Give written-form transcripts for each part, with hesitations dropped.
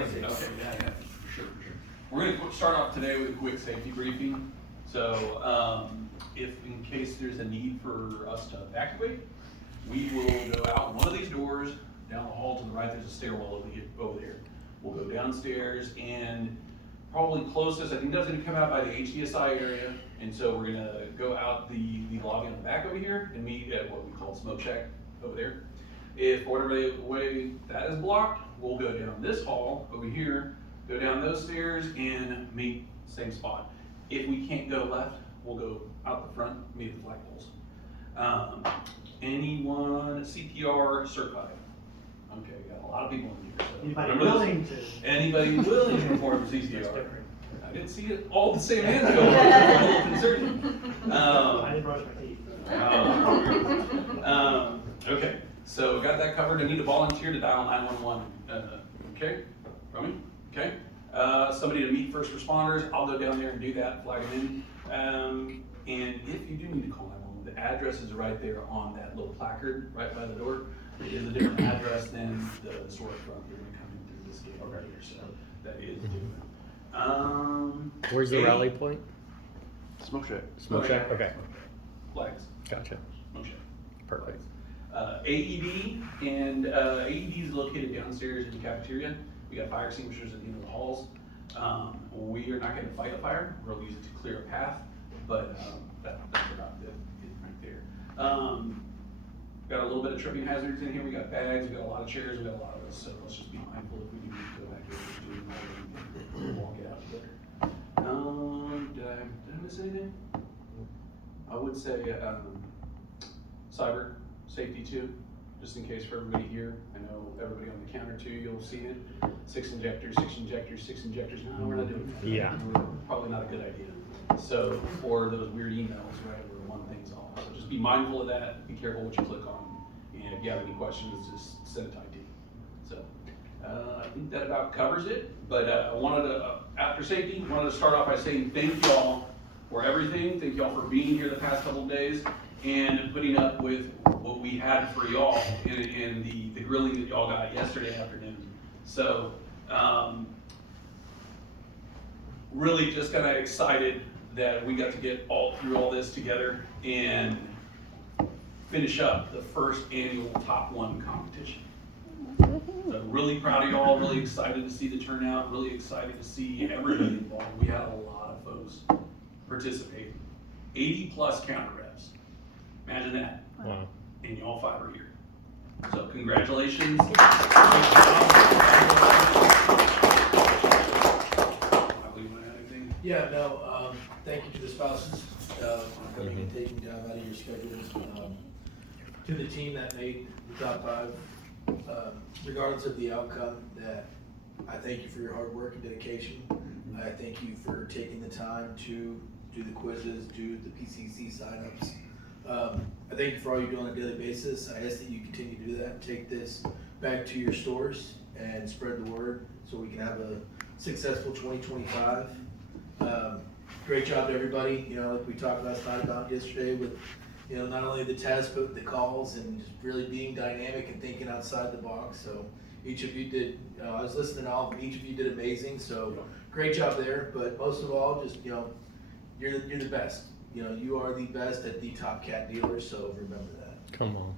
Okay, yeah, for sure. We're gonna start off today with a quick safety briefing. So, if in case there's a need for us to evacuate, we will go out one of these doors, down the hall to the right, there's a stairwell over there. We'll go downstairs and probably closest, I think that's gonna come out by the HDSI area. And so we're gonna go out the lobby on the back over here and meet at what we call Smoke Shack over there. If for whatever way that is blocked, we'll go down this hall over here, go down those stairs and meet same spot. If we can't go left, we'll go out the front, meet the flagpoles. Anyone CPR certified? Okay, we got a lot of people in here. So Anybody willing to? Anybody willing to perform That's CPR? different. I didn't see it, all the same hands going, it's a little concerning. I didn't brush my teeth. Okay, so got that covered. I need a volunteer to dial 911. Okay, Romy? Okay. Somebody to meet first responders. I'll go down there and do that, flag them in. And if you do need to call 911, the address is right there on that little placard right by the door. It is a different address than the storefront. You're gonna come in through this gate right here, so that is different. Where's the rally point? Smoke Shack. Smoke Shack? Okay. Flags. Gotcha. Smoke Shack. Perfect. AED, and AED is located downstairs in the cafeteria. We got fire extinguishers at the end of the halls. We are not gonna fight a fire, we'll use it to clear a path, but that's about it right there. Got a little bit of tripping hazards in here, we got bags, we got a lot of chairs, we got a lot of this, so let's just be mindful if we do need to go back there, we'll walk it out together. Did I miss anything? I would say, cyber safety too, just in case for everybody here. I know everybody on the counter too, you'll see it. 6 injectors. No, we're not doing that. Yeah. Probably not a good idea. So, or those weird emails, right, where one thing's off. So just be mindful of that, be careful what you click on. And if you have any questions, just send it to IT. So, I think that about covers it. But I wanted to, after safety, wanted to start off by saying thank y'all for everything. Thank y'all for being here the past couple of days and putting up with what we had for y'all in the grilling that y'all got yesterday afternoon. So, really just kind of excited that we got to get through all this together and finish up the first annual Top One competition. So really proud of y'all, really excited to see the turnout, really excited to see everybody involved. We had a lot of folks participating, 80 plus counter reps. Imagine that. Wow. And y'all 5 are here. So congratulations. Yeah, no, thank you to the spouses, for coming and taking time out of your schedules. To the team that made the top 5, regardless of the outcome, that I thank you for your hard work and dedication. I thank you for taking the time to do the quizzes, do the PCC signups. I thank you for all you do on a daily basis. I ask that you continue to do that and take this back to your stores and spread the word so we can have a successful 2025. Great job to everybody, like we talked last night about yesterday with, not only the test, but the calls and just really being dynamic and thinking outside the box. So each of you did, I was listening to all of them, each of you did amazing. So great job there, but most of all, just, you're the best. You are the best at the Top Cat dealer, so remember that. Come on.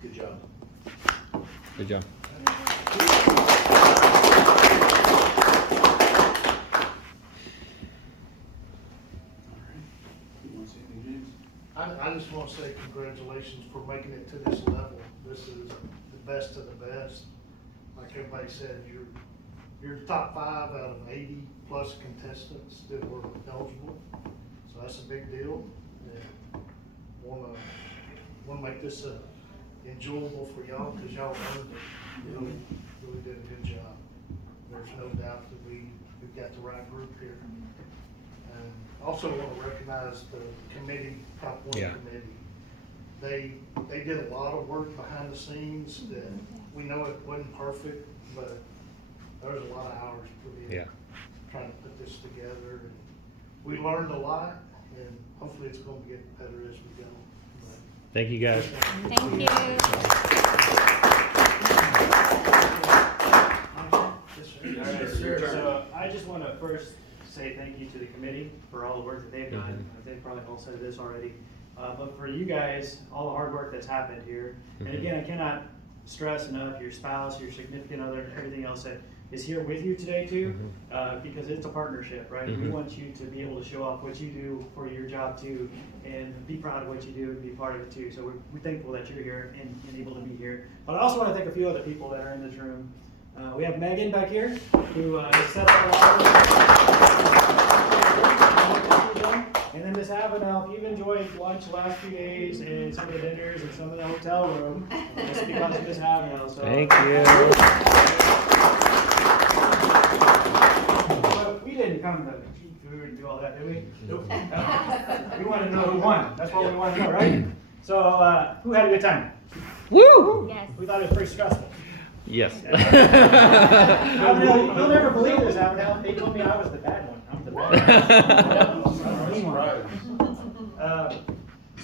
Good job. Good job. I just want to say congratulations for making it to this level. This is the best of the best. Like everybody said, you're the top 5 out of 80 plus contestants that were eligible. So that's a big deal. And want to make this enjoyable for y'all because y'all earned it. Really did a good job. There's no doubt that we've got the right group here. And also want to recognize the committee, Top One committee. They did a lot of work behind the scenes that we know it wasn't perfect, but there was a lot of hours put in trying to put this together. And we learned a lot, and hopefully it's going to get better as we go. But Thank you, guys. Thank you. Yes, just want to first say thank you to the committee for all the work that they've done. They've probably all said this already. But for you guys, all the hard work that's happened here. And again, I cannot stress enough your spouse, your significant other, everything else that is here with you today too, because it's a partnership, right? We want you to be able to show off what you do for your job too, and be proud of what you do and be part of it too. So we're thankful that you're here and able to be here. But I also want to thank a few other people that are in this room. We have Megan back here, who set up and then Miss Avenel, if you've enjoyed lunch the last few days and some of the dinners and some of the hotel room, it's because of Miss Avenel. So Thank you. But we didn't come to cheat food and do all that, did we? Nope. We want to know who won. That's what we want to know, right? So who had a good time? Woo! Yes. We thought it was pretty stressful. Yes. Avenel, you'll never believe this, Avenel. They told me I was the bad one. I'm the bad one.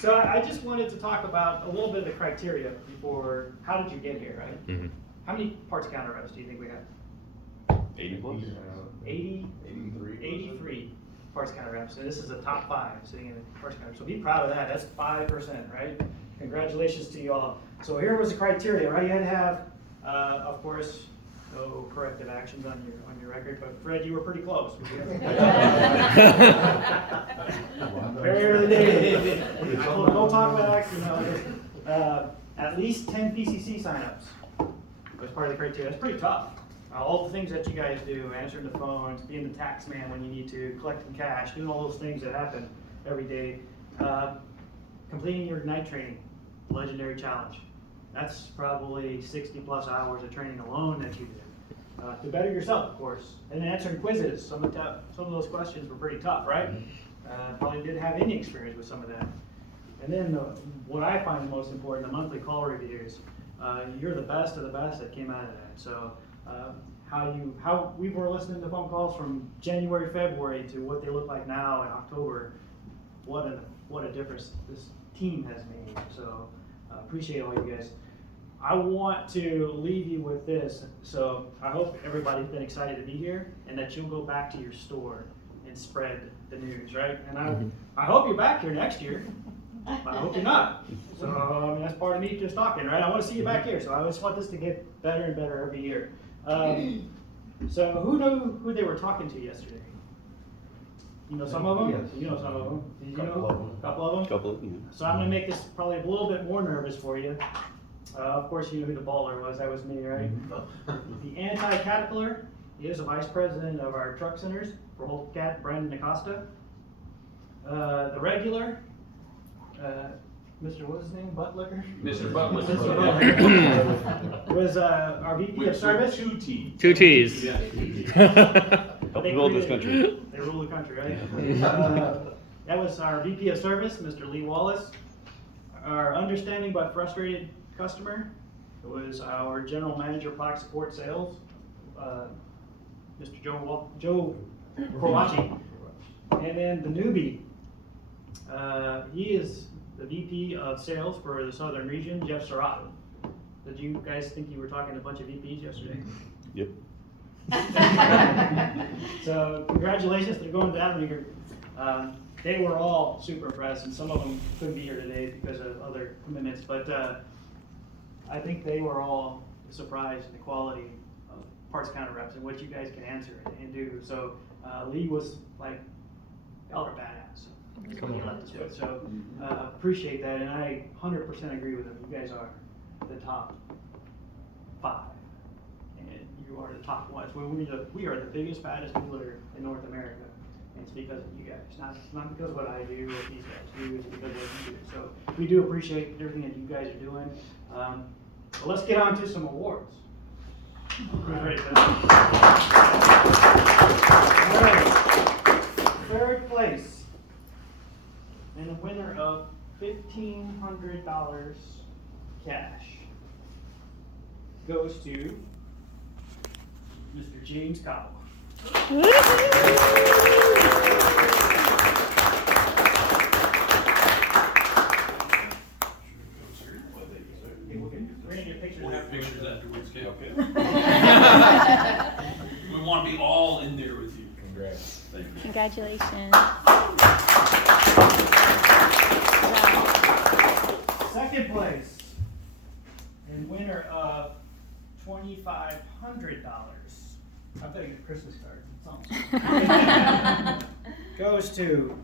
So I just wanted to talk about a little bit of the criteria before, how did you get here, right? How many parts counter reps do you think we have? 80 plus? 83 parts counter reps. So this is the top 5 sitting in the parts counter. So be proud of that. That's 5%, right? Congratulations to you all. So here was the criteria, right? You had to have, of course, no corrective actions on your record, but Fred, you were pretty close. Very early days. Don't talk about accident. At least 10 PCC signups was part of the criteria. That's pretty tough. All the things that you guys do, answering the phones, being the tax man when you need to, collecting cash, doing all those things that happen every day. Completing your Ignite training, legendary challenge. That's probably 60 plus hours of training alone that you did. To better yourself, of course, and answering quizzes. Some of those questions were pretty tough, right? Probably didn't have any experience with some of that. And then what I find the most important, the monthly call reviews. You're the best of the best that came out of that. So how we were listening to phone calls from January, February to what they look like now in October. What a difference this team has made. So appreciate all you guys. I want to leave you with this. So I hope everybody's been excited to be here and that you'll go back to your store and spread the news, right? And I hope you're back here next year. I hope you're not. So I mean, that's part of me just talking, right? I want to see you back here. So I just want this to get better and better every year. So who knew who they were talking to yesterday? You know some of them? Yes. You know some of them. Did you Couple know? of them. Couple of them? Couple of them. So I'm going to make this probably a little bit more nervous for you. Of course, you know who the baller was. That was me, right? The anti-Caterpillar, he is the vice president of our truck centers for Holt Cat, Brandon Acosta. The regular, Mr. what's his name? Buttlicker? Mr. Butler. Mr. Buttlicker was our VP of service. 2 T's. 2 T's. Yeah. Help They build this created- country. They rule the country, right? That was our VP of service, Mr. Lee Wallace. Our understanding but frustrated customer was our general manager product support sales, Mr. Joe Croachi. And then the newbie, he is the VP of sales for the southern region, Jeff Serrato. Did you guys think you were talking to a bunch of VPs yesterday? Yep. So congratulations to going down here. They were all super impressed, and some of them couldn't be here today because of other commitments, but I think they were all surprised at the quality of parts counter reps and what you guys can answer and do. So Lee was like, y'all are badass. Come on. He left us with. So appreciate that, and I 100% agree with him. You guys are the top 5. And you are the top ones. We are the biggest, baddest dealer in North America, and it's because of you guys. Not because of what I do or what these guys do, it's because of what you do. So we do appreciate everything that you guys are doing. But let's get on to some awards. Who's ready for that? All right. 3rd place and the winner of $1,500 cash goes to Mr. James Cowell. Hey, we're gonna get pictures We'll have afterwards. pictures afterwards, okay? We want to be all in there with you. Congratulations. Second place and winner of $2,500. I'm thinking of Christmas cards. Goes to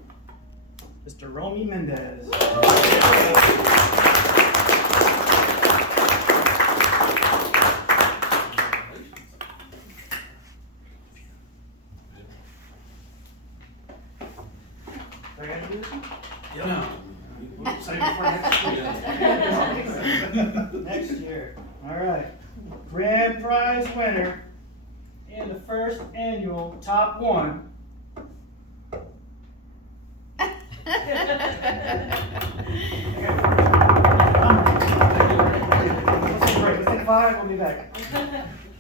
Mr. Romy Mendez. Are you gonna do this one? No. Save it for next year. All right. Grand prize winner in the first annual Top One. Let's take 5, we'll be back.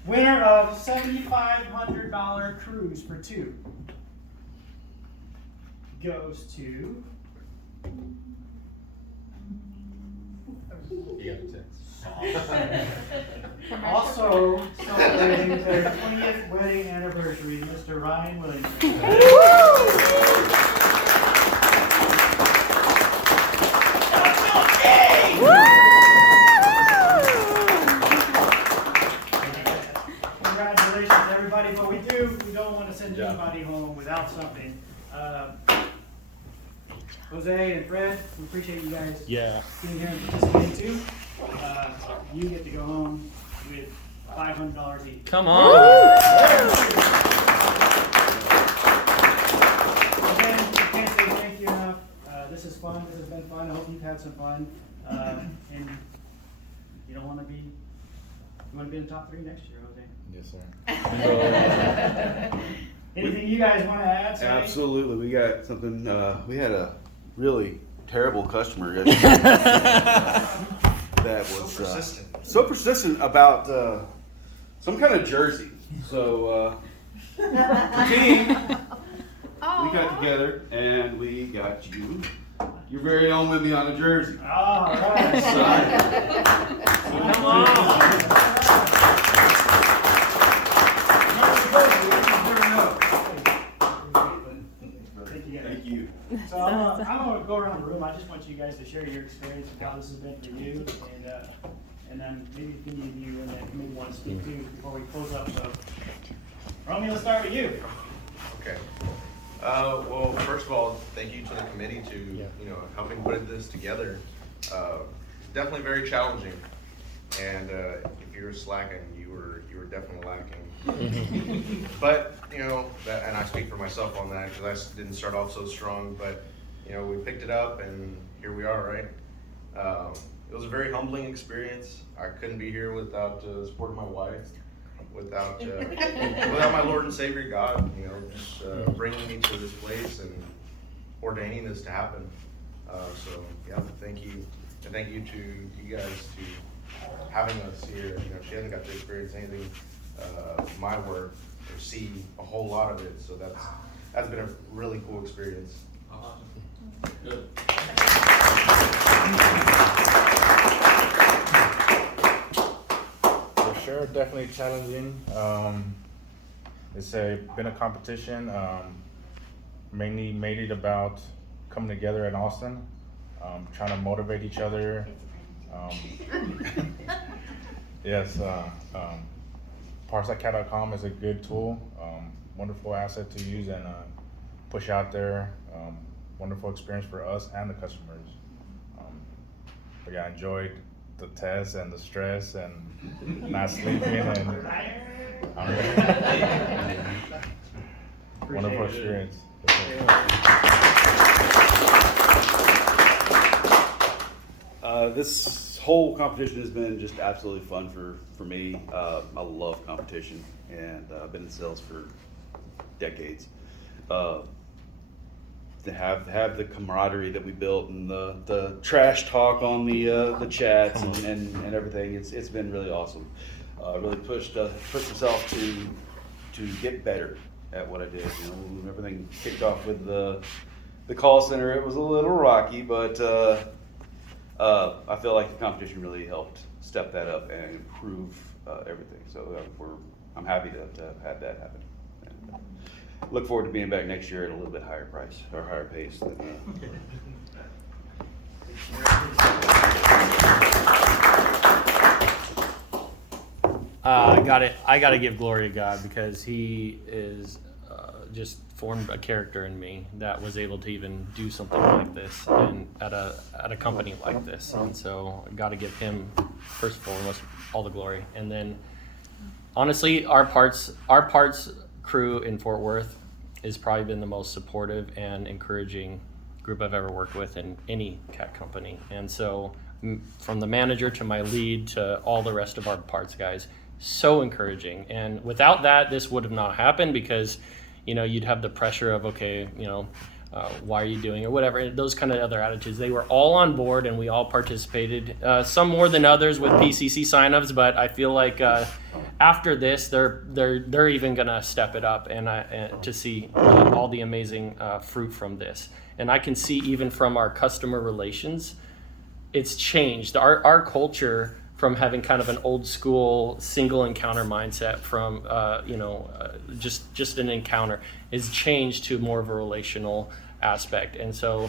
Winner of $7,500 cruise for 2 goes to also celebrating their 20th wedding anniversary, Mr. Ryan Williams. Congratulations, everybody, but we don't want to send anybody home without something. Jose and Fred, we appreciate you guys Yeah. being here and participating too. You get to go home with $500 each. Come on. Again, I can't say thank you enough. This is fun. This has been fun. I hope you've had some fun. And you don't want to be. You want to be in the top 3 next year, Jose. Yes, sir. Anything you guys want to add? Say? Absolutely. We got something, we had a really terrible customer yesterday that was so persistent about some kind of jersey. So the team, we got together and we got you your very own Mimiana jersey. All right. Come on. Thank you. So I'm going to go around the room. I just want you guys to share your experience of how this has been for you, and then maybe if any of you in the committee want to speak too before we close up. So, Romy, let's start with you. Okay. Well, first of all, thank you to the committee to helping put this together. It's definitely very challenging, and if you were slacking, you were definitely lacking. But and I speak for myself on that because I didn't start off so strong. But we picked it up, and here we are, right? It was a very humbling experience. I couldn't be here without the support of my wife, without my Lord and Savior God, just bringing me to this place and ordaining this to happen. So yeah, thank you, and thank you to you guys to having us here. She hasn't got to experience anything my work or see a whole lot of it, so that's been a really cool experience. Awesome. Good. For sure, definitely challenging. It's been a competition. Mainly made it about coming together in Austin, trying to motivate each other. Yes, ParsecCat.com is a good tool, wonderful asset to use and push out there. Wonderful experience for us and the customers. But yeah, I enjoyed the test and the stress and not sleeping and wonderful experience. This whole competition has been just absolutely fun for me. I love competition, and I've been in sales for decades. To have the camaraderie that we built and the trash talk on the chats and everything, it's been really awesome. Really pushed myself to get better at what I did. When everything kicked off with the call center, it was a little rocky, but I feel like the competition really helped step that up and improve everything. So I'm happy to have had that happen. look forward to being back next year at a little bit higher price or higher pace than, I gotta give glory to God, because He is just formed a character in me that was able to even do something like this and at a company like this. And so I gotta give Him first and foremost all the glory. And then honestly, our parts crew in Fort Worth has probably been the most supportive and encouraging group I've ever worked with in any cat company. And so from the manager to my lead to all the rest of our parts guys, so encouraging. And without that, this would have not happened, because you'd have the pressure of, okay, why are you doing it, or whatever, those kind of other attitudes. They were all on board, and we all participated, some more than others with PCC signups, but I feel like after this, they're even gonna step it up, and to see all the amazing fruit from this. And I can see even from our customer relations, it's changed. Our culture, from having kind of an old school single encounter mindset from just an encounter, is changed to more of a relational aspect. And so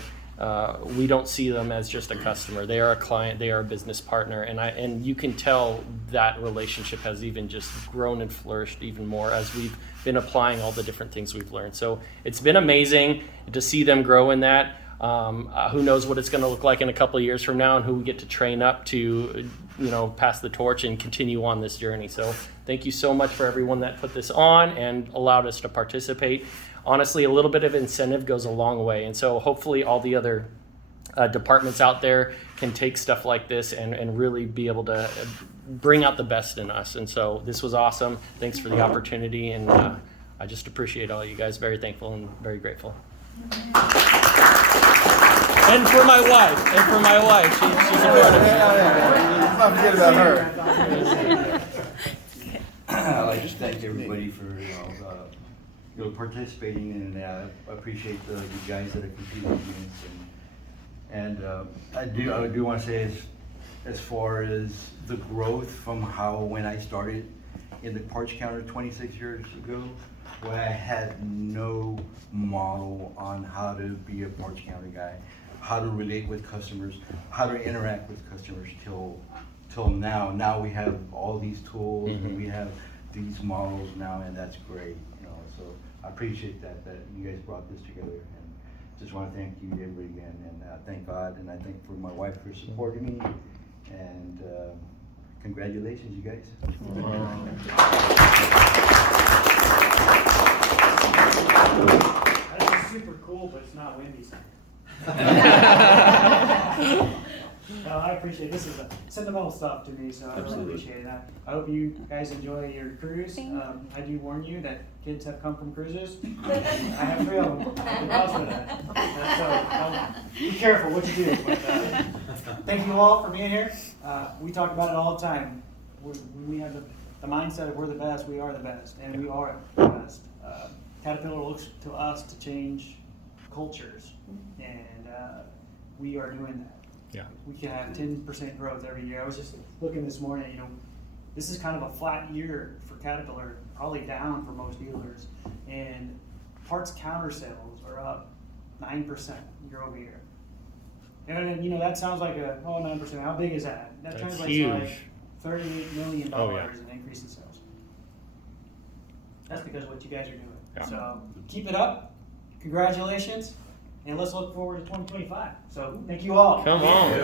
we don't see them as just a customer. They are a client, they are a business partner, and you can tell that relationship has even just grown and flourished even more as we've been applying all the different things we've learned. So it's been amazing to see them grow in that. Who knows what it's going to look like in a couple of years from now, and who we get to train up to, pass the torch and continue on this journey. So thank you so much for everyone that put this on and allowed us to participate. Honestly, a little bit of incentive goes a long way. And so hopefully all the other departments out there can take stuff like this and really be able to bring out the best in us. And so this was awesome. Thanks for the opportunity. And I just appreciate all you guys. Very thankful and very grateful. And for my wife, she's a part of it. Let's not forget about her. I'd like to thank everybody for participating, and I appreciate the guys that are competing against. And I do want to say, as far as the growth from when I started in the parts counter 26 years ago, where I had no model on how to be a parts counter guy, how to relate with customers, how to interact with customers till now. Now we have all these tools, and we have these models now, and that's great. So I appreciate that you guys brought this together, and just want to thank you everybody again, and thank God, and I thank for my wife for supporting me, and congratulations, you guys. That's super cool, but it's not Wendy's. Well, I appreciate it. This is sentimental stuff to me, so I really appreciate it. I hope you guys enjoy your cruise. I do warn you that kids have come from cruises. I have 3 of them. I can vouch for that. So be careful what you do. But, thank you all for being here. We talk about it all the time. We have the mindset of we're the best, we are the best, and we are the best. Caterpillar looks to us to change cultures, and we are doing that. Yeah. We can have 10% growth every year. I was just looking this morning, this is kind of a flat year for Caterpillar, probably down for most dealers, and parts counter sales are up 9% year over year. And then, that sounds like 9%. How big is that? That That's translates huge. to like $38 million yeah. in increase in sales. That's because of what you guys are doing. Yeah. So keep it up. Congratulations. And let's look forward to 2025. So thank you all. Come on.